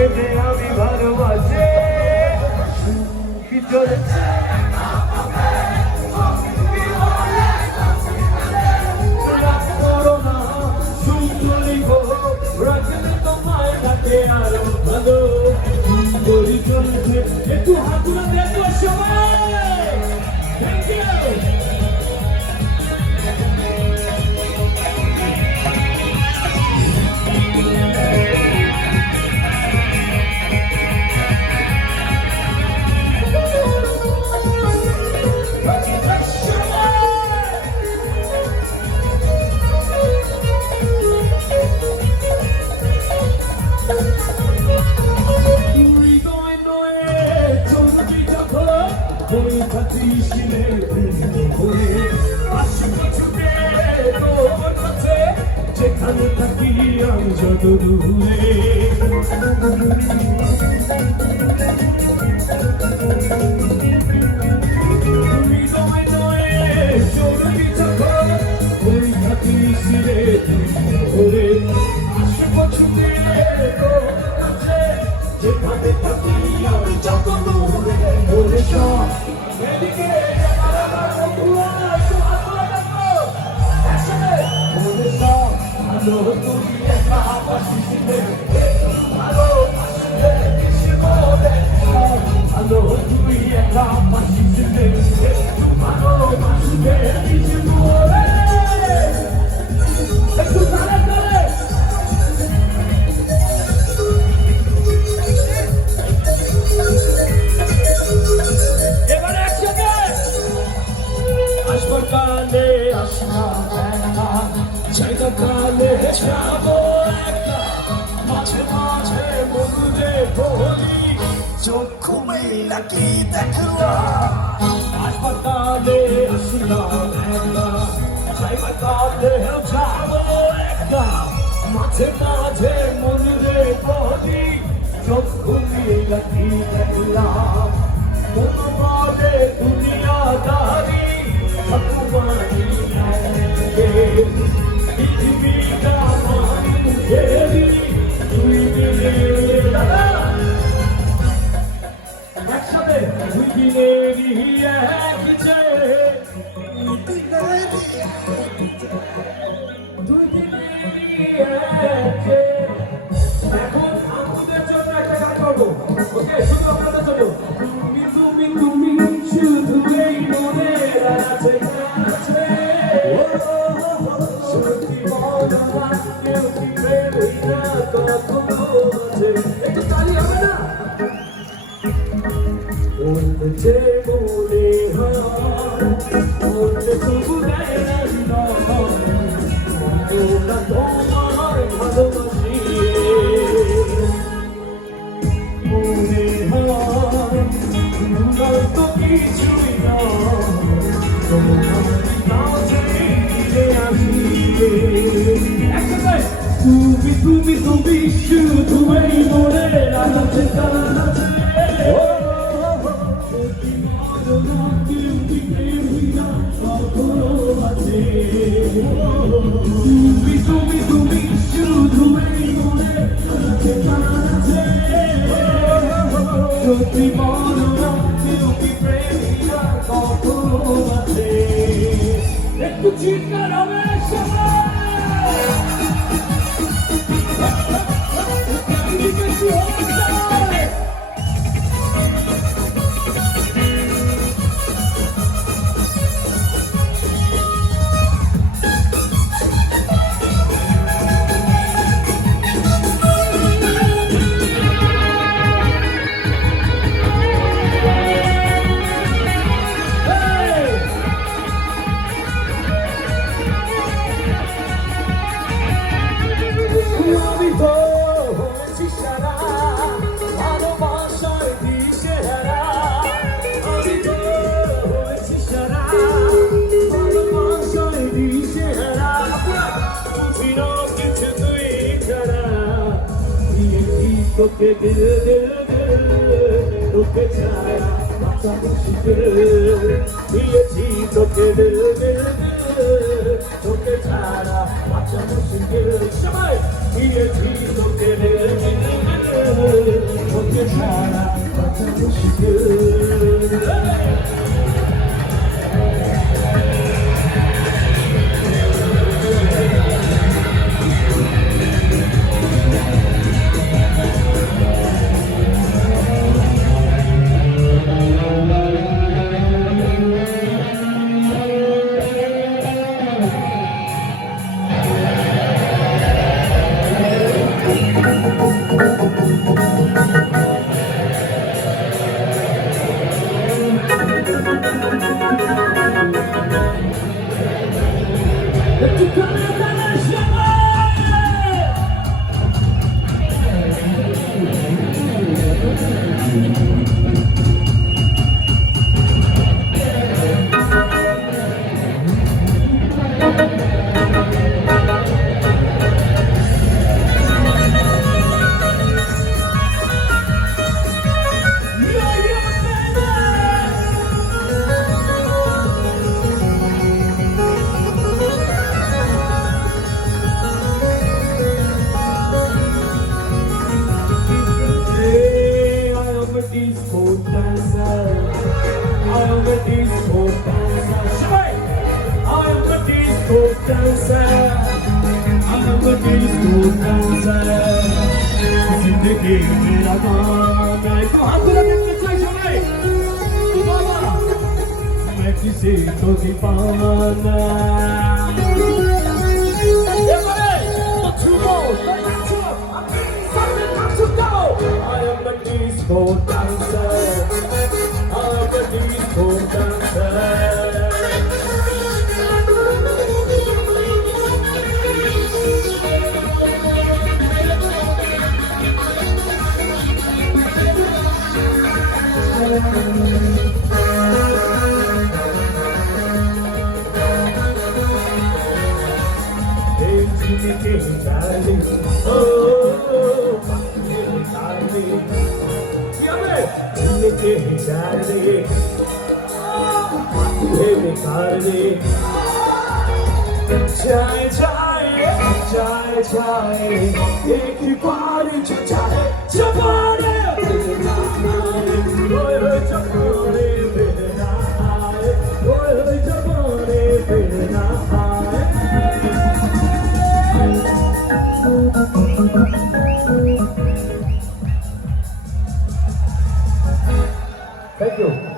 তোমাকে যে আমি ভালোবাসি কি চলেছে একটু হাতুড়া দেখো সবাই থ্যাংক ইউ যেখানে থাকি আমি যত দূরে তুমি নয় নয় চলবি যখন ওই থাকি শিরে ধরে আসবো ছুটে যেখানে থাকি আমি যত দূরে বলে সব এদিকে Hello, তুমি একা বাসিতে Hello, Hello, তুমি একা বাসিতে Hello, বাসিতে কিছু বলে একটু তালে তালে এবার একসাথে আসবার কালে আসা জায়গা কালে যাবো একা মাঝে মাঝে বন্ধুরে বলি চক্ষু মেলা কি দেখলাম হাসপাতালে আসলাম একা জায়গা কালে যাবো একা মাঝে মাঝে বন্ধুরে বলি চক্ষু মেলা কি দেখলাম কোনো বলে দুনিয়াদারি ঠাকুমারি পৃথিবীটা মানুষেরই দুই দিনের একসাথে দুই দিনেরই এক যে দুই দিনেরই এক যে এখন আমাদের জন্য একটা গান করবো ওকে শুধু আপনাদের জন্য তুমি তুমি তুমি শুধু এই মনের আছে আছে একটু তালি হবে না যে মনে হয় তবু দেয় না তোমার ভালোবাসি মনে হয় তো কিছুই না তোমার কাছে আসিবে তুমি তুমি তুমি শুধু এই মনে আছে কাছে তুমি তুমি তুমি শুধু এই মনে আছে কাছে যদি মনে তুমি প্রেমিকা কখনো আছে একটু চিৎকার হবে সবাই তোকে দিল দিল তোকে ছাড়া বাঁচা মুশকিল দিয়েছি তোকে দিল দিল তোকে ছাড়া বাঁচা মুশকিল সবাই দিয়েছি তোকে দিল দিল ছাড়া কথা মুশকিল disco dancer. I am a disco dancer. Shout! I am a disco dancer. I am a disco dancer. जिंदगी मेरा गाना है तो हाथ बुला के चाय सुनाए बाबा मैं किसी को दीवाना ये बोले तो छुपो तो छुप सामने काम छुपाओ I am a disco dancer I am a disco dancer darling, oh, darling, darling, darling, चाहे चाहे चाहे चाहे एक ही बार चाहे चबारे ओए चबारे बिना आए ओए चबारे बिना आए Thank you.